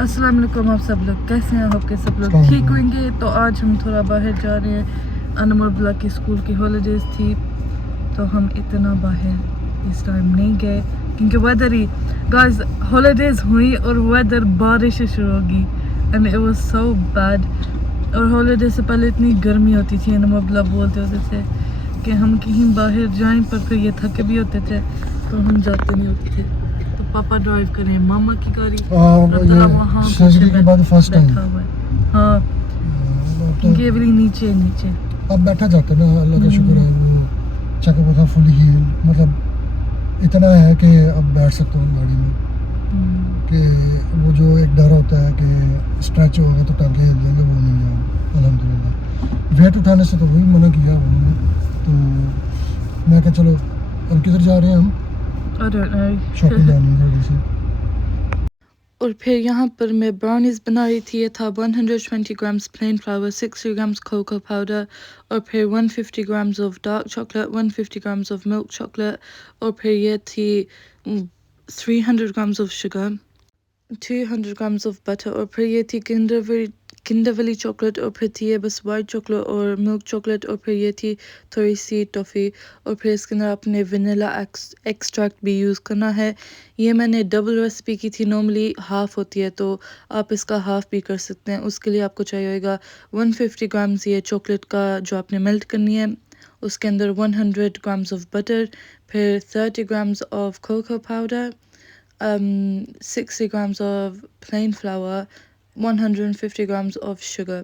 अस्सलाम वालेकुम, आप सब लोग कैसे हैं? होप के सब लोग ठीक होंगे। तो आज हम थोड़ा बाहर जा रहे हैं। अनमोल बुला की स्कूल की हॉलीडेज़ थी, तो हम इतना बाहर इस टाइम नहीं गए क्योंकि वेदर ही गाइस हॉलीडेज़ हुई और वेदर बारिश शुरू होगी and it was so bad. और हॉलीडे से पहले इतनी गर्मी होती थी, अनमोल बुला बोलते होते थे कि हम कहीं बाहर जाएं, पर फिर ये थके भी होते थे तो हम जाते नहीं होते थे। तो पापा ड्राइव करें मामा की गाड़ी, वहाँ सर्जरी के बाद फर्स्ट टाइम बैठा हुआ है। हाँ, क्योंकि ये वाली नीचे नीचे अब बैठा जाता ना, अल्लाह का शुक्र है। वो चेकअप था फुली हील, मतलब इतना है कि अब बैठ सकता हूँ गाड़ी में। कि वो जो एक डर होता है कि स्ट्रेच होगा तो टांगे हिल जाएंगे, वो नहीं है अल्हम्दुलिल्लाह। वेट उठाने से तो वही मना किया उन्होंने, तो मैं कहा चलो। अब किधर जा रहे हैं हम? शॉपिंग जानी है थोड़ी सी। और फिर यहाँ पर मैं ब्राउनीज़ बना रही थी। ये था 120 grams plain flour, 60 grams cocoa powder, और फिर 150 grams of dark chocolate, 150 grams of milk chocolate, और फिर ये थी 300 grams of sugar, 200 grams of butter, और फिर ये थी किंडर वैली चॉकलेट, और फिर थी ये बस वाइट चॉकलेट और मिल्क चॉकलेट, और फिर ये थी थोड़ी सी टॉफ़ी, और फिर इसके अंदर आपने वनीला एक्सट्रैक्ट भी यूज़ करना है। ये मैंने डबल रेसिपी की थी, नॉर्मली हाफ़ होती है तो आप इसका हाफ़ भी कर सकते हैं। उसके लिए आपको चाहिए होगा 150 ग्राम्स ये चॉकलेट का जो आपने मेल्ट करनी है, उसके अंदर 100 ग्राम्स ऑफ बटर, फिर 30 grams of cocoa powder, 60 grams of plain flour, 150 grams of sugar।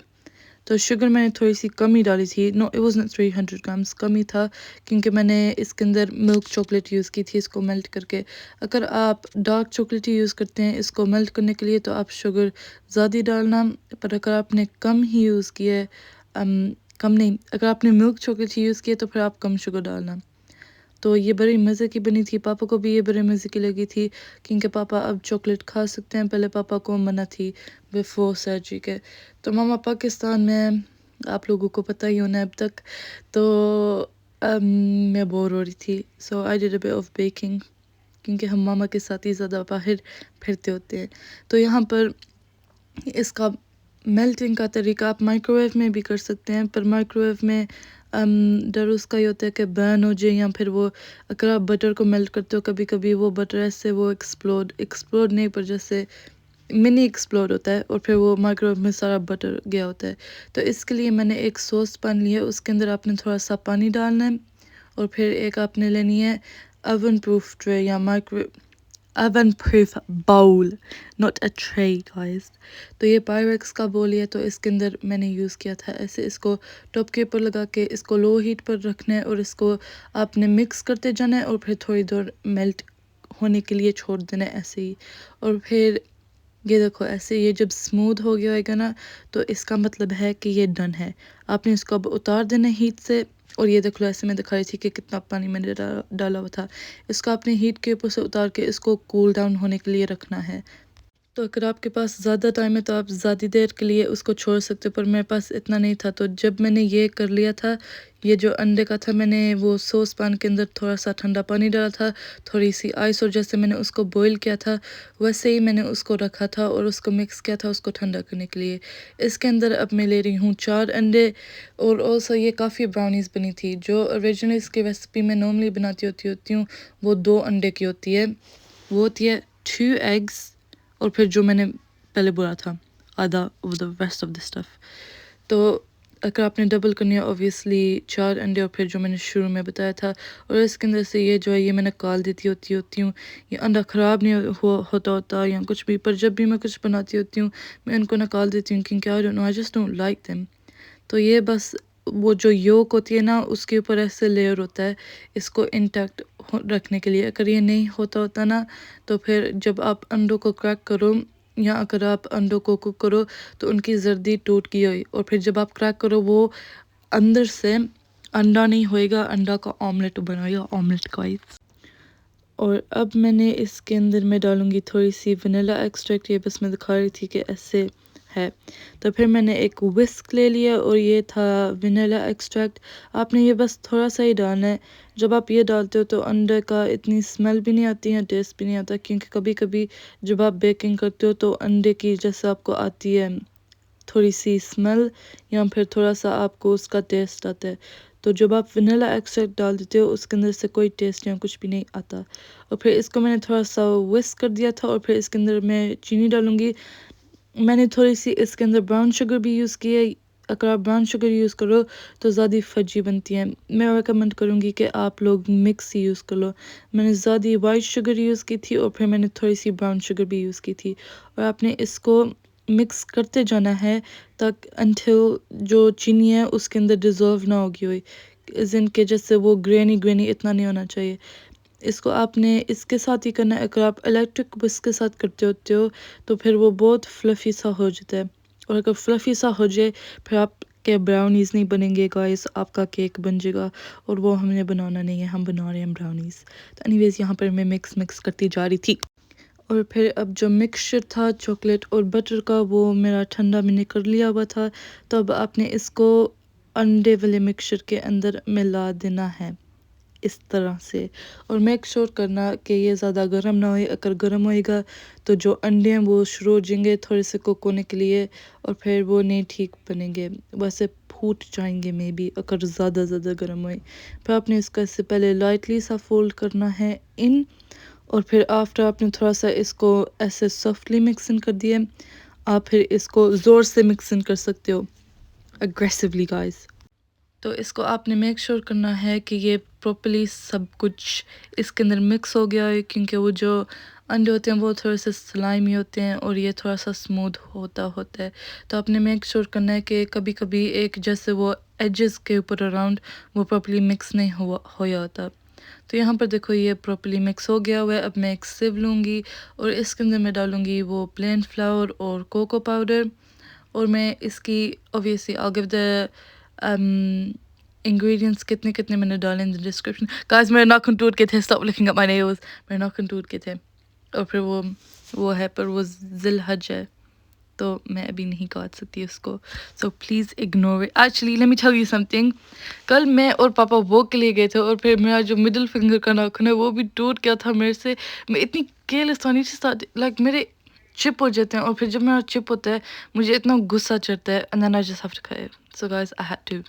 तो शुगर मैंने थोड़ी सी कम ही डाली थी। नो, इट वाज़न्ट 300 ग्राम्स, कम ही था क्योंकि मैंने इसके अंदर मिल्क चॉकलेट यूज़ की थी इसको मेल्ट करके। अगर आप डार्क चॉकलेट ही यूज़ करते हैं इसको मेल्ट करने के लिए तो आप शुगर ज़्यादा डालना, पर अगर आपने कम ही यूज़ किया है, कम नहीं, अगर आपने मिल्क चॉकलेट ही यूज़ किया तो फिर आप कम शुगर डालना। तो ये बड़ी मज़े की बनी थी, पापा को भी ये बड़े मज़े की लगी थी क्योंकि पापा अब चॉकलेट खा सकते हैं, पहले पापा को मना थी बिफोर सर्जरी के। तो मामा पाकिस्तान में, आप लोगों को पता ही होना है अब तक। तो मैं बोर हो रही थी, so I did a bit of baking क्योंकि हम मामा के साथ ही ज़्यादा बाहर फिरते होते हैं। तो यहाँ पर इसका मेल्टिंग का तरीका आप माइक्रोवेव में भी कर सकते हैं, पर माइक्रोवेव में डर उसका ही होता है कि बर्न हो जाए, या फिर वो अगर आप बटर को मेल्ट करते हो कभी कभी वो बटर ऐसे वो एक्सप्लोड नहीं, पर जैसे मिनी एक्सप्लोड होता है और फिर वो माइक्रोवेव में सारा बटर गया होता है। तो इसके लिए मैंने एक सॉस पैन लिया, उसके अंदर आपने थोड़ा सा पानी डालना है, और फिर एक आपने लेनी है ओवन प्रूफ ट्रे या oven proof bowl, not a tray guys। तो ये पायरेक्स का बोल है, तो इसके अंदर मैंने यूज़ किया था ऐसे। इसको टॉप के ऊपर लगा के इसको लो हीट पर रखना है और इसको आपने मिक्स करते जाना है और फिर थोड़ी देर मेल्ट होने के लिए छोड़ देना है ऐसे ही। और फिर ये देखो ऐसे ये जब स्मूथ हो गया होगा ना, तो इसका मतलब है कि ये डन है। आपने इसको अब उतार देना है हीट से, और ये देख लो ऐसे मैं दिखा रही थी कि कितना पानी मैंने डाला हुआ था। इसको आपने हीट के ऊपर से उतार के इसको कूल डाउन होने के लिए रखना है। तो अगर आपके पास ज़्यादा टाइम है तो आप ज़्यादा देर के लिए उसको छोड़ सकते हो, पर मेरे पास इतना नहीं था। तो जब मैंने ये कर लिया था, ये जो अंडे का था, मैंने वो सॉस पैन के अंदर थोड़ा सा ठंडा पानी डाला था, थोड़ी सी आइस, और जैसे मैंने उसको बॉईल किया था वैसे ही मैंने उसको रखा था और उसको मिक्स किया था उसको ठंडा करने के लिए। इसके अंदर अब मैं ले रही हूँ 4 अंडे। और ऑल्सो ये काफ़ी ब्राउनीज़ बनी थी। जो ओरिजिनल इसकी रेसिपी मैं नॉर्मली बनाती होती हूँ वो 2 अंडे की होती है, वो होती है 2 एग्स, और फिर जो मैंने पहले बोला था आधा of the rest of the stuff. तो अगर आपने डबल करनी है ऑब्वियसली 4 अंडे, और फिर जो मैंने शुरू में बताया था, और इसके अंदर से ये जो है ये मैंने काल देती होती हूँ। ये अंडा ख़राब नहीं होता या कुछ भी, पर जब भी मैं कुछ बनाती होती हूँ मैं इनको निकाल देती हूँ क्योंकि I don't know, I just don't like them. तो ये बस वो जो योक होती है ना उसके ऊपर ऐसे लेयर होता है इसको इंटैक्ट रखने के लिए। अगर ये नहीं होता ना, तो फिर जब आप अंडों को क्रैक करो या अगर आप अंडों को कुक करो तो उनकी जर्दी टूट गई हुई, और फिर जब आप क्रैक करो वो अंदर से अंडा नहीं होएगा, अंडा का ऑमलेट बनाएगा, ऑमलेट का ही। और अब मैंने इसके अंदर मैं डालूँगी थोड़ी सी वनीला एक्सट्रैक्ट। ये बस मैं दिखा रही थी कि ऐसे है। तो फिर मैंने एक विस्क ले लिया और ये था वनीला एक्सट्रैक्ट। आपने ये बस थोड़ा सा ही डालना है। जब आप ये डालते हो तो अंडे का इतनी स्मेल भी नहीं आती है, टेस्ट भी नहीं आता, क्योंकि कभी कभी जब आप बेकिंग करते हो तो अंडे की जैसे आपको आती है थोड़ी सी स्मेल या फिर थोड़ा सा आपको उसका टेस्ट आता है। तो जब आप वनीला एक्सट्रैक्ट डाल देते हो उसके अंदर से कोई टेस्ट या कुछ भी नहीं आता। और फिर इसको मैंने थोड़ा सा विस्क कर दिया था और फिर इसके अंदर मैं चीनी डालूँगी। मैंने थोड़ी सी इसके अंदर ब्राउन शुगर भी यूज़ की है। अगर आप ब्राउन शुगर यूज़ करो तो ज़्यादा फजी बनती है। मैं रेकमेंड करूँगी कि आप लोग मिक्स ही यूज़ कर लो। मैंने ज़्यादा वाइट शुगर यूज़ की थी और फिर मैंने थोड़ी सी ब्राउन शुगर भी यूज़ की थी। और आपने इसको मिक्स करते जाना है तक अनटिल जो चीनी है उसके अंदर डिज़ोल्व ना होगी हुई, जिनके जैसे वो ग्रेनी ग्रेनी इतना नहीं होना चाहिए। इसको आपने इसके साथ ही करना है। अगर आप इलेक्ट्रिक विस्क के साथ करते होते हो तो फिर वो बहुत फ्लफ़ी सा हो जाता है, और अगर फ्लफ़ी सा हो जाए फिर आपके ब्राउनीज़ नहीं बनेंगे गाइस, आपका केक बन जाएगा और वो हमने बनाना नहीं है, हम बना रहे हैं ब्राउनीज़। तो एनीवेज़ यहाँ पर मैं मिक्स करती जा रही थी। और फिर अब जो मिक्सचर था चॉकलेट और बटर का वो मेरा ठंडा मैंने कर लिया हुआ था। तो अब आपने इसको अंडे वाले मिक्सचर के अंदर मिला देना है इस तरह से, और मेक श्योर करना कि ये ज़्यादा गर्म ना होए। अगर गर्म होएगा तो जो अंडे हैं वो शुरू हो जाएंगे थोड़े से कुक होने के लिए और फिर वो नहीं ठीक बनेंगे, वैसे फूट जाएंगे मे बी अगर ज़्यादा गर्म होए। फिर आपने इसका इससे पहले लाइटली सा फोल्ड करना है इन, और फिर आफ्टर आपने थोड़ा सा इसको ऐसे सॉफ्टली मिक्स इन कर दिया। आप फिर इसको ज़ोर से मिक्स इन कर सकते हो, अग्रेसिवली गाइस। तो इसको आपने मेक श्योर करना है कि ये प्रॉपर्ली सब कुछ इसके अंदर मिक्स हो गया है, क्योंकि वो जो अंडे होते हैं वो थोड़े से स्लाइमी होते हैं और ये थोड़ा सा स्मूथ होता है। तो आपने मेक श्योर करना है कि कभी कभी एक जैसे वो एजेस के ऊपर अराउंड वो प्रॉपर्ली मिक्स नहीं होया होता। तो यहाँ पर देखो ये प्रॉपर्ली मिक्स हो गया हुआ है। अब मैं एक सिव लूँगी और इसके अंदर मैं डालूँगी वो प्लेन फ्लावर और कोको पाउडर, और मैं इसकी obviously I give the ingredients कितने कितने मैंने डाले इन द डिस्क्रिप्शन। गाइस मेरे नाखून टूट के थे, stop looking at my nails, मेरे नाखून टूट के थे। और फिर वो है पर वो ज़िलहज है तो मैं अभी नहीं काट सकती उसको, so please ignore it. Actually let me tell you something, कल मैं और पापा वॉक के लिए गए थे और फिर मेरा जो मिडिल फिंगर का नाखून है वो भी टूट गया था मेरे से। मैं इतनी केयरलेस था, नीचे स्टार्ट लाइक मेरे चिप हो जाते हैं, और फिर जब मेरा चिप होता है मुझे इतना गुस्सा चढ़ता है, and then I just have to cut it. So guys I had to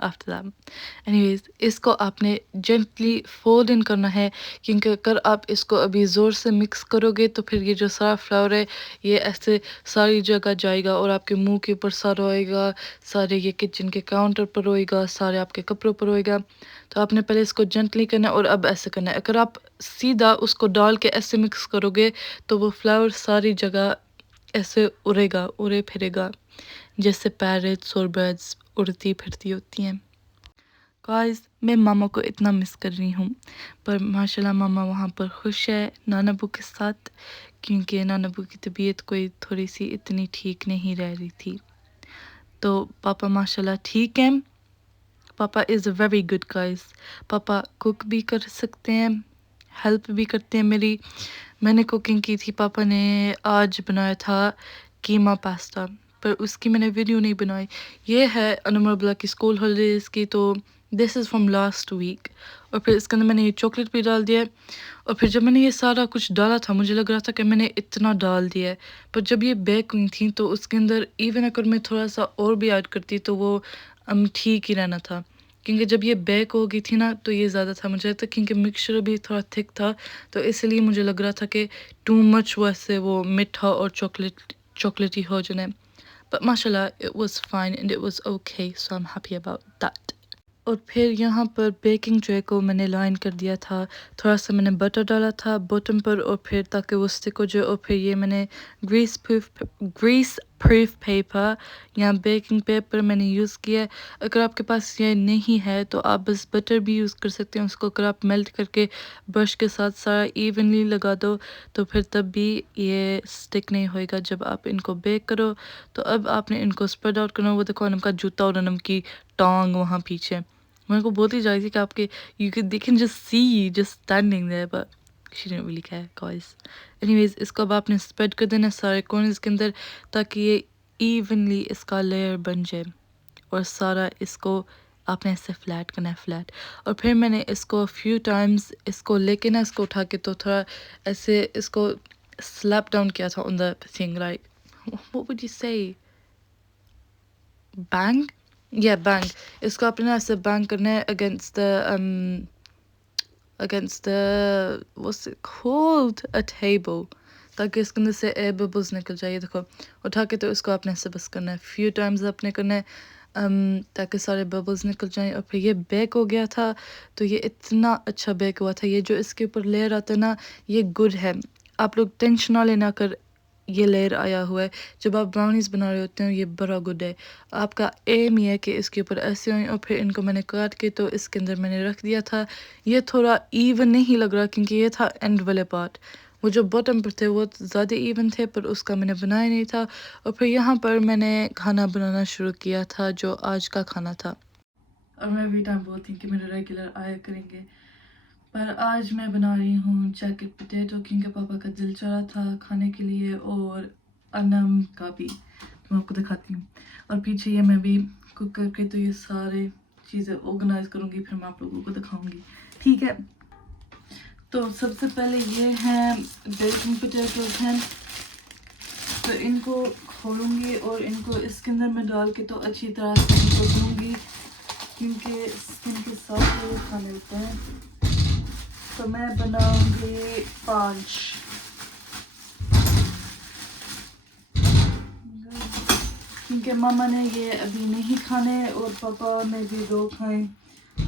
after that. Anyways इसको आपने जेंटली फोल्ड इन करना है, क्योंकि अगर आप इसको अभी ज़ोर से मिक्स करोगे तो फिर ये जो सारा फ्लावर है ये ऐसे सारी जगह जाएगा और आपके मुंह के ऊपर सारा होएगा, सारे ये किचन के काउंटर पर होएगा, सारे आपके कपड़ों पर होएगा। तो आपने पहले इसको जेंटली करना है और अब ऐसे करना है। अगर आप सीधा उसको डाल के ऐसे मिक्स करोगे तो वो फ्लावर सारी जगह ऐसे उड़ेगा, उड़े फिरेगा, जैसे पैरट्स और बर्ड्स उड़ती फिरती होती हैं। गाइस मैं मामा को इतना मिस कर रही हूँ, पर माशाल्लाह मामा वहाँ पर खुश है नानाबू के साथ, क्योंकि नानाबू की तबीयत कोई थोड़ी सी इतनी ठीक नहीं रह रही थी। तो पापा माशाल्लाह ठीक हैं। पापा is a very good guys. पापा कुक भी कर सकते हैं, हेल्प भी करते हैं मेरी। मैंने कुकिंग की थी, पापा ने आज बनाया था कीमा पास्ता, पर उसकी मैंने वीडियो नहीं बनाई। ये है अनमरबला की स्कूल हॉलीडेज़ की, तो this is from last week. और फिर इसके अंदर मैंने ये चॉकलेट भी डाल दिया है। और फिर जब मैंने ये सारा कुछ डाला था मुझे लग रहा था कि मैंने इतना डाल दिया है, पर जब ये बेक हुई थी तो उसके अंदर इवन अगर मैं थोड़ा सा और भी ऐड करती तो वो ठीक ही रहना था, क्योंकि जब ये बेक हो गई थी ना तो ये ज़्यादा था मुझे लगता, क्योंकि मिक्सचर भी थोड़ा थिक था तो इसलिए मुझे लग रहा था कि टू मच वैसे वो मीठा और चॉकलेटी हो जाने। बट माशाल्लाह it was fine and it was okay, so I am happy about that. और फिर यहाँ पर बेकिंग ट्रे को मैंने लाइन कर दिया था, थोड़ा सा मैंने बटर डाला था बॉटम पर और फिर ताकि वो स्टिक हो जाए। और फिर ये मैंने ग्रीस प्रूफ पेपर या बेकिंग पेपर मैंने यूज़ किया है। अगर आपके पास ये नहीं है तो आप बस बटर भी यूज़ कर सकते हैं। उसको अगर आप मेल्ट करके ब्रश के साथ सारा इवनली लगा दो तो फिर तब भी ये स्टिक नहीं होएगा जब आप इनको बेक करो। तो अब आपने इनको स्प्रेड आउट करना। वो देखो अनम का जूता और अनम की टांग वहाँ पीछे, मेरे को बोलती जा रही थी कि आपके they can just see you just standing there, but she didn't really care guys. Anyways इसको अब आपने स्प्रेड कर देना सारे कॉर्नर्स के अंदर ताकि ये इवनली इसका लेयर बन जाए और सारा इसको आपने ऐसे फ्लैट करना है, फ्लैट। और फिर मैंने इसको फ्यू टाइम्स इसको लेके ना इसको उठा के तो थोड़ा ऐसे इसको स्लैप डाउन किया था on the thing, like what would you से, बैंग, या बैंग। इसको आपने ना ऐसे बैंग करना है against the what's it called, a table, ताकि इसके अंदर से एयर बबल्स निकल जाए। देखो उठा के तो इसको आपने ऐसे बस करना है, फ्यू टाइम्स आपने करना है ताकि सारे बबल्स निकल जाएं। और फिर ये बेक हो गया था, तो ये इतना अच्छा बेक हुआ था। ये जो इसके ऊपर लेयर आता है ना, ये गुड है, आप लोग टेंशन ना लेना कर ये लेयर आया हुआ है। जब आप ब्राउनीज बना रहे होते हैं ये बड़ा गुड है। आपका एम ये है कि इसके ऊपर ऐसे हो, और फिर इनको मैंने काट के तो इसके अंदर मैंने रख दिया था। ये थोड़ा इवन नहीं लग रहा क्योंकि ये था एंड वाले पार्ट, वो जो बॉटम पर थे वो ज़्यादा इवन थे, पर उसका मैंने बनाया नहीं था। और फिर यहाँ पर मैंने खाना बनाना शुरू किया था जो आज का खाना था। और मैं भी टाइम बोलती हूँ कि मेरे रेगुलर आया करेंगे, पर आज मैं बना रही हूँ जैकेट पोटैटो क्योंकि पापा का दिल चाह रहा था खाने के लिए, और अनम का भी, तो मैं आपको दिखाती हूँ। और पीछे ये मैं भी कुक करके तो ये सारे चीज़ें ऑर्गेनाइज करूँगी, फिर मैं आप लोगों को दिखाऊँगी, ठीक है। तो सबसे पहले ये हैं बेकिंग पोटैटोज हैं, तो इनको खोलूँगी और इनको इसके अंदर मैं डाल के तो अच्छी तरह से इनको धोऊँगी क्योंकि स्किन के साथ ये खाने होते हैं। तो मैं बनाऊँगी 5, क्योंकि मामा ने ये अभी नहीं खाने और पापा ने भी 2 खाएं,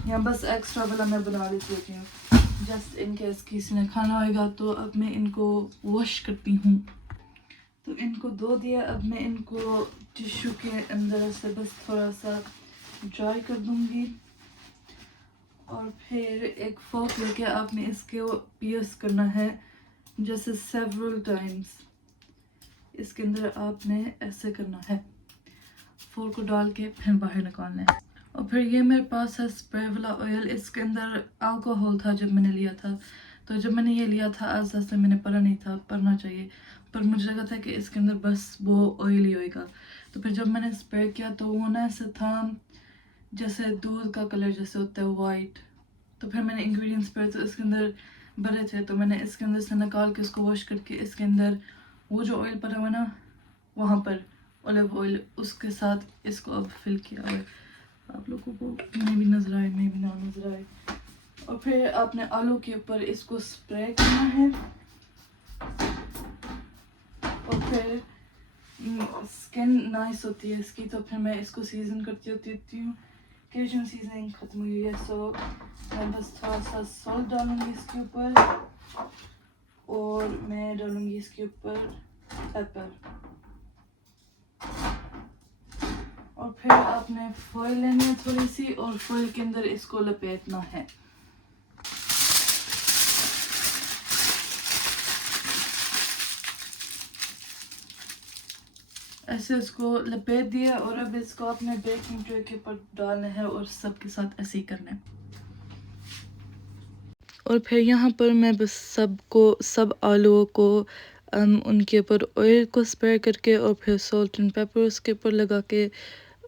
या बस एक्स्ट्रा वाला मैं बना लेती हूँ जस्ट इन केस किसी ने खाना होएगा। तो अब मैं इनको वॉश करती हूँ, तो इनको धो दिया। अब मैं इनको टिश्यू के अंदर से बस थोड़ा सा ड्राई कर दूँगी, और फिर एक फोक लेके आपने इसके पियर्स करना है जैसे सेवरल टाइम्स, इसके अंदर आपने ऐसे करना है, फोक को डाल के फिर बाहर निकालना है। और फिर ये मेरे पास है स्प्रे वाला ऑयल, इसके अंदर अल्कोहल था जब मैंने लिया था, तो जब मैंने ये लिया था आस्ते आस्ते मैंने पढ़ा नहीं था, पढ़ना चाहिए, पर मुझे लगा था कि इसके अंदर बस वो ऑयल ही होएगा। तो फिर जब मैंने स्प्रे किया तो वो ना ऐसे था जैसे दूध का कलर जैसे होता है वाइट। तो फिर मैंने इंग्रेडिएंट्स पढ़े तो इसके अंदर भरे थे, तो मैंने इसके अंदर से निकाल के उसको वॉश करके इसके अंदर वो जो ऑयल पड़ा हुआ ना वहाँ पर ऑलिव ऑयल उसके साथ इसको अब फिल किया हुआ है। आप लोगों को नहीं भी नजर आए, नहीं भी ना नजर आए। और फिर आपने आलू के ऊपर इसको स्प्रे करना है, और फिर स्किन नाइस होती है इसकी, तो फिर मैं इसको सीजन करती होती हूँ। केजन सीजनिंग खत्म हुई है, सो मैं बस थोड़ा सा सॉल्ट डालूंगी इसके ऊपर, और मैं डालूंगी इसके ऊपर पेपर। और फिर आपने फॉइल लेनी है थोड़ी सी, और फॉइल के अंदर इसको लपेटना है। ऐसे इसको लपेट दिया, और अब इसको अपने बेकिंग ट्रे के ऊपर डालना है और सबके साथ ऐसे ही करना है। और फिर यहाँ पर मैं बस सब आलूओं को उनके ऊपर ऑयल को स्प्रे करके और फिर सॉल्ट एंड पेपर उसके ऊपर लगा के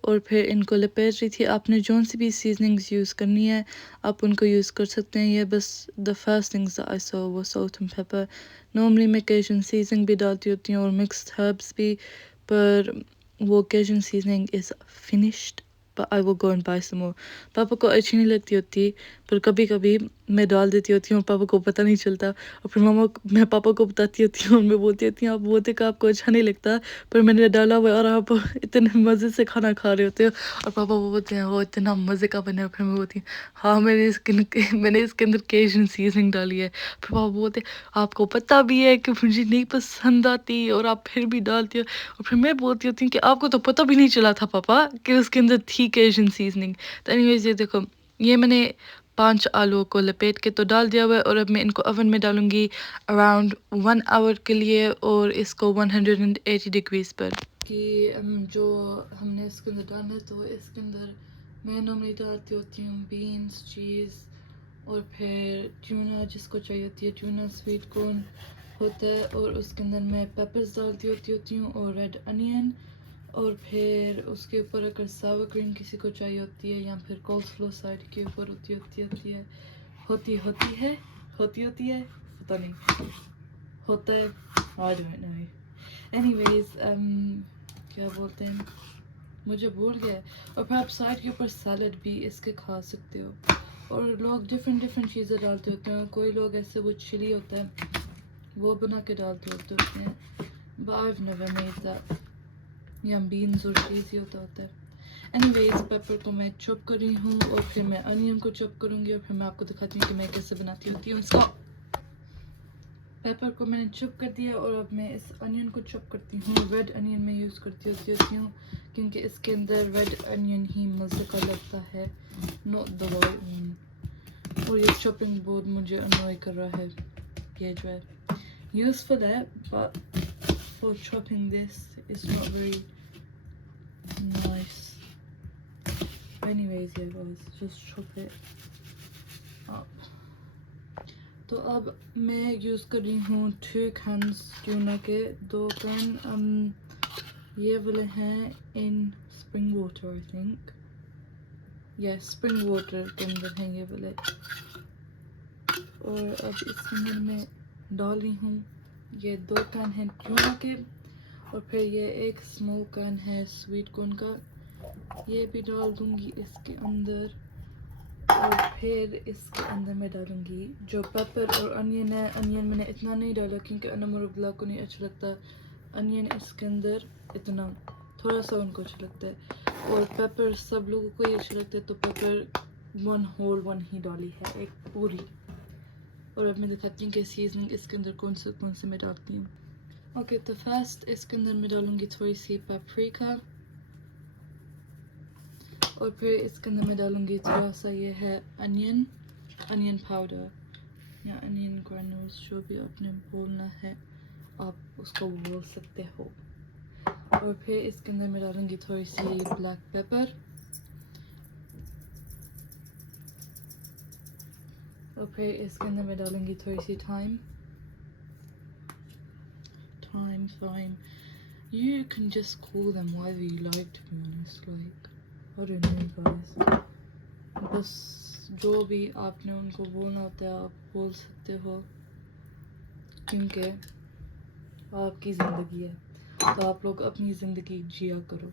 और फिर इनको लपेट रही थी। आपने जो सी भी सीजनिंग्स यूज़ करनी है आप उनको यूज़ कर सकते हैं। ये बस the first things I saw वो सॉल्ट एंड पेपर। नॉर्मली मैं केजन सीजनिंग भी डालती होती हूँ और मिक्स्ड हर्ब्स भी, पर वो Cajun seasoning is finished, but I will go and buy some more। पापा को अच्छी नहीं लगती होती, पर कभी कभी मैं डाल देती होती हूँ, पापा को पता नहीं चलता। और फिर मैं पापा को बताती होती हूँ और मैं बोलती होती हूँ आप बोलते कि आपको अच्छा नहीं लगता, पर मैंने डाला हुआ और आप इतने मज़े से खाना खा रहे होते हो। और पापा वो बोलते हैं वो इतना मज़े का बने। फिर मैं बोलती हूँ हाँ मैंने इसके अंदर केजन सीजनिंग डाली है। फिर पापा बोलते आपको पता भी है कि मुझे नहीं पसंद आती और आप फिर भी डालती हो। और फिर मैं बोलती होती हूँ कि आपको तो पता भी नहीं चला था पापा कि उसके अंदर थी केजन सीजनिंग। तो एनीवेज ये देखो, ये मैंने 5 आलूओं को लपेट के तो डाल दिया हुआ है, और अब मैं इनको ओवन में डालूंगी अराउंड 1 आवर के लिए, और इसको 180 डिग्रीज पर। कि जो हमने इसके अंदर डालना है, तो इसके अंदर मैं नॉर्मली डालती होती हूँ बीन्स, चीज़, और फिर ट्यूना जिसको चाहिए होती है, ट्यूना स्वीट कॉर्न होता है, और उसके अंदर मैं पेपर्स डालती होती हूँ और रेड अनियन, और फिर उसके ऊपर अगर सावर क्रीम किसी को चाहिए होती है या फिर कोल्स्लो साइड के ऊपर होती है पता नहीं होता है I don't know. Anyways, क्या बोलते हैं मुझे भूल गया। और फिर आप साइड के ऊपर सैलड भी इसके खा सकते हो। और लोग डिफरेंट चीज़ें डालते होते हैं। कोई लोग ऐसे वो चिली होता है वो बना के डालते होते हैं, but I've never made that. या बीन्स और चीज़ ही होता है। Anyways, पेपर को मैं चॉप कर रही हूँ और फिर मैं अनियन को चॉप करूँगी और फिर मैं आपको दिखाती हूँ कि मैं कैसे बनाती होती हूँ इसका। पेपर को मैंने चॉप कर दिया और अब मैं इस अनियन को चॉप करती हूँ। रेड अनियन में यूज़ करती होती हूँ क्योंकि इसके अंदर रेड अनियन ही मज़े का लगता है, नॉट द वाइट वन। और ये चॉपिंग बोर्ड मुझे अनॉय कर रहा है। ये जो है यूज़फुल है but for chopping this is not very nice. Anyways, yeah guys, just chop it up. तो अब मैं यूज़ कर रही हूँ 2 कैन्स ट्यूना के, 2 कैन ये वाले हैं इन स्प्रिंग वाटर आई थिंक, या स्प्रिंग वाटर के अंदर हैं ये वाले। और अब इसके अंदर मैं डाल रही हूँ ये 2 कैन हैं ट्यूना के और फिर ये एक स्मॉल कैन है स्वीट कॉर्न का, ये भी डाल दूँगी इसके अंदर। और फिर इसके अंदर मैं डालूँगी जो पेपर और अनियन है। अनियन मैंने इतना नहीं डाला क्योंकि अनम और अब्ला को नहीं अच्छा लगता अनियन इसके अंदर, इतना थोड़ा सा उनको अच्छा लगता है। और पेपर सब लोगों को ही अच्छा लगता है, तो पेपर 1 होल 1 ही डाली है, एक पूरी। और अब मैं दिखाती हूँ कि सीजनिंग इसके अंदर कौन से मैं डालती हूँ। ओके, तो फर्स्ट इसके अंदर मैं डालूँगी थोड़ी सी पेपरिका और फिर इसके अंदर मैं डालूँगी थोड़ा सा ये है अनियन पाउडर या अनियन ग्रैन्यूल्स, जो भी आपने बोलना है आप उसको बोल सकते हो। और फिर इसके अंदर मैं डालूँगी थोड़ी सी ब्लैक पेपर और फिर इसके अंदर मैं डालूँगी थोड़ी सी thyme. You can just call them whatever you like, to be honest. Like, I don't know guys, बस जो भी आपने उनको बोलना होता है आप बोल सकते हो क्योंकि आपकी ज़िंदगी है, तो आप लोग अपनी ज़िंदगी जिया करो।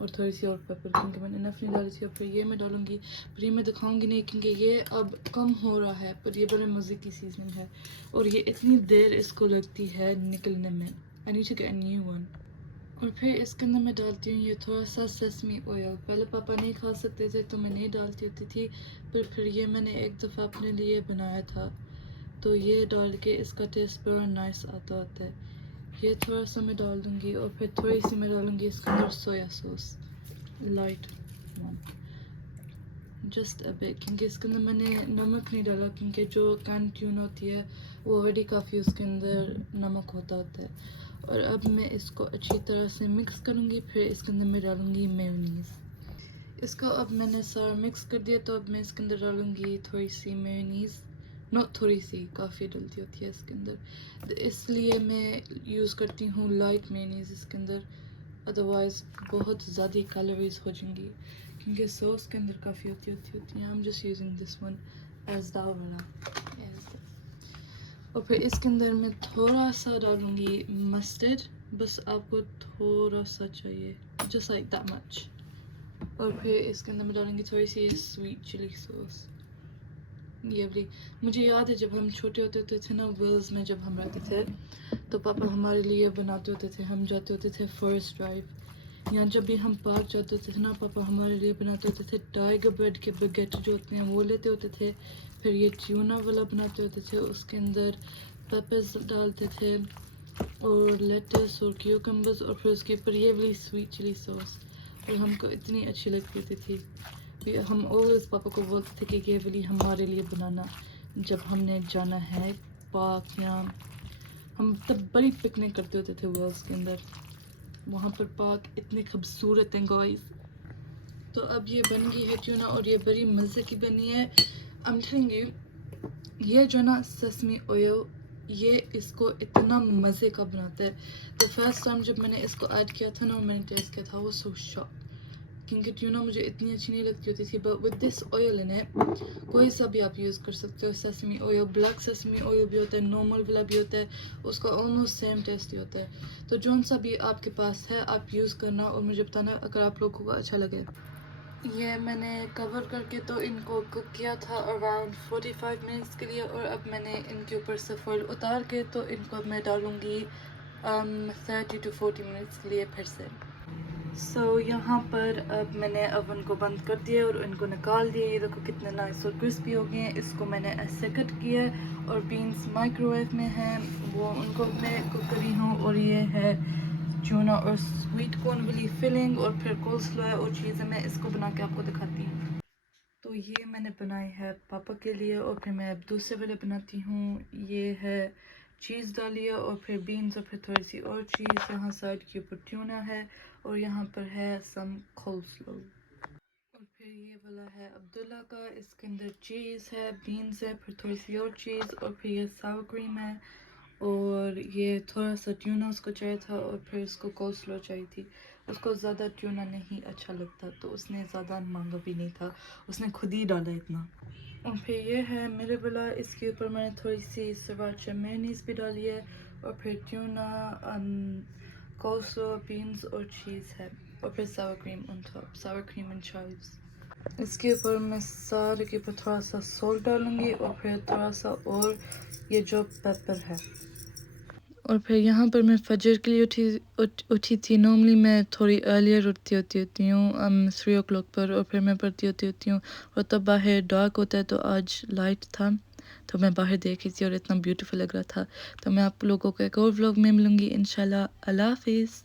और थोड़ी सी और पेपर क्योंकि मैंने इनफ नहीं डाली थी। और फिर ये मैं डालूँगी, पर ये मैं दिखाऊंगी नहीं क्योंकि ये अब कम हो रहा है, पर ये बड़े मज़े की सीजन है और ये इतनी देर इसको लगती है निकलने में। I need to get a new one. और फिर इसके अंदर मैं डालती हूँ ये थोड़ा सा सेसमी ऑयल। पहले पापा नहीं खा सकते थे तो मैं नहीं डालती होती थी, पर फिर ये मैंने एक दफ़ा अपने लिए बनाया था तो ये डाल के इसका टेस्ट बड़ा नाइस आता होता है। ये थोड़ा सा मैं डाल दूँगी और फिर थोड़ी सी मैं डालूँगी इसके अंदर soya sauce, light one, just a bit, क्योंकि इसके अंदर मैंने नमक नहीं डाला क्योंकि जो कैन ट्यून होती है वो ऑलरेडी काफ़ी उसके अंदर नमक होता है। और अब मैं इसको अच्छी तरह से मिक्स करूँगी। फिर इसके अंदर मैं डालूँगी मेयोनीज़। इसको अब मैंने सारा मिक्स कर दिया, तो अब मैं इसके अंदर डालूँगी थोड़ी सी मेयोनीज़, नॉट थोड़ी सी, काफ़ी डलती होती है इसके अंदर, तो इसलिए मैं यूज़ करती हूँ लाइट मेयोनीज़ इसके अंदर, अदरवाइज़ बहुत ज़्यादा कैलोरीज हो जाएंगी क्योंकि सॉस के अंदर काफ़ी होती है। I am just using this one as the वाला। और फिर इसके अंदर मैं थोड़ा सा डालूँगी मस्टर्ड, बस आपको थोड़ा सा चाहिए, जस्ट लाइक दैट मच। और फिर इसके अंदर मैं डालूँगी थोड़ी सी स्वीट चिली सॉस। ये भी मुझे याद है जब हम छोटे होते थे ना, वेल्स में जब हम रहते थे तो पापा हमारे लिए बनाते होते थे। हम जाते होते थे फॉरेस्ट ड्राइव, या जब भी हम पार्क जाते होते थे ना, पापा हमारे लिए बनाते होते थे टाइगर ब्रेड के बगेट जो होते हैं वो लेते होते थे। फिर ये ट्यूना वाला बनाते होते थे, उसके अंदर पेपर्स डालते थे और लेटस और क्यूकम्बर्स और फिर उसके ऊपर ये वाली स्वीट चिली सॉस, और हमको इतनी अच्छी लगती थी। हम ऑलवेज पापा को बोलते थे कि ये वाली हमारे लिए बनाना जब हमने जाना है पार्क, या हम तब बड़ी पिकनिक करते होते थे वेल्स के अंदर। वहाँ पर पार्क इतने खूबसूरत हैं गाइस। तो अब ये बन गई है ट्यूना और ये बड़ी मज़े की बनी है। I'm telling you, ये जो ना सेसमी ऑयल ये इसको इतना मज़े का बनाता है। द फर्स्ट टाइम जब मैंने इसको ऐड किया था ना, मैंने टेस्ट किया था, वो सो शॉक, क्योंकि ट्यूना मुझे इतनी अच्छी नहीं लगती होती थी। But with this oil in it, कोई सा भी आप यूज़ कर सकते हो। Sesame oil, black sesame oil भी होता है, नॉर्मल वाला भी होता है, उसका ऑलमोस्ट सेम टेस्ट ही होता है। तो जौन सा भी आपके पास है आप यूज़ करना और मुझे बताना अगर आप लोगों को अच्छा लगे। ये मैंने कवर करके तो इनको कुक किया था अराउंड 45 मिनट्स के लिए, और अब मैंने इनके ऊपर से फॉइल उतार के तो इनको मैं डालूँगी 30 to 40 मिनट्स के लिए फिर से। यहाँ पर अब मैंने ओवन को बंद कर दिया और इनको निकाल दिया। ये देखो कितने नाइस और क्रिस्पी हो गए हैं। इसको मैंने ऐसे कट किया है और बीन्स माइक्रोवेव में हैं, वो उनको मैं कुक करी हूँ। और ये है ट्यूना और स्वीट कॉर्न वाली फिलिंग, और फिर कोल्स्लो है और चीज़ें मैं इसको बना के आपको दिखाती हूँ। तो ये मैंने बनाई है पापा के लिए, और फिर मैं अब दूसरे वाले बनाती हूँ। ये है चीज़ डालिए और फिर बीन्स और फिर थोड़ी सी और चीज़। यहाँ साइड के ऊपर ट्यूना है और यहाँ पर है सम कोल्स्लो। और फिर ये वाला है अब्दुल्ला का, इसके अंदर चीज़ है, बीन्स है, फिर थोड़ी सी और चीज़, और फिर ये सावर क्रीम है, और ये थोड़ा सा ट्यूना उसको चाहिए था, और फिर उसको कोल्स्लो चाहिए थी। उसको ज़्यादा ट्यूना नहीं अच्छा लगता, तो उसने ज़्यादा मांगा भी नहीं था, उसने खुद ही डाला इतना। और फिर ये है मेरे वाला, इसके ऊपर मैंने थोड़ी सी सराचा मेयोनीज भी डाली है, और फिर ट्यूना, कोल्स्लो, बीन्स और चीज़ है, और फिर सावर cream on top, Sawar cream and chives। इसके ऊपर मैं सारे के ऊपर थोड़ा सा सॉल्ट डालूंगी, और फिर थोड़ा सा और ये जो पेपर है। और फिर यहाँ पर मैं फजर के लिए उठी थी। नॉर्मली मैं थोड़ी अर्लियर होती हूँ 3 o'clock पर, और फिर मैं पढ़ती होती हूँ, और तब बाहर डार्क होता है, तो आज लाइट था तो मैं बाहर देखी थी और इतना ब्यूटीफुल लग रहा था। तो मैं आप लोगों को एक और व्लॉग में मिलूँगी इंशाल्लाह। अल्लाह हाफिज़।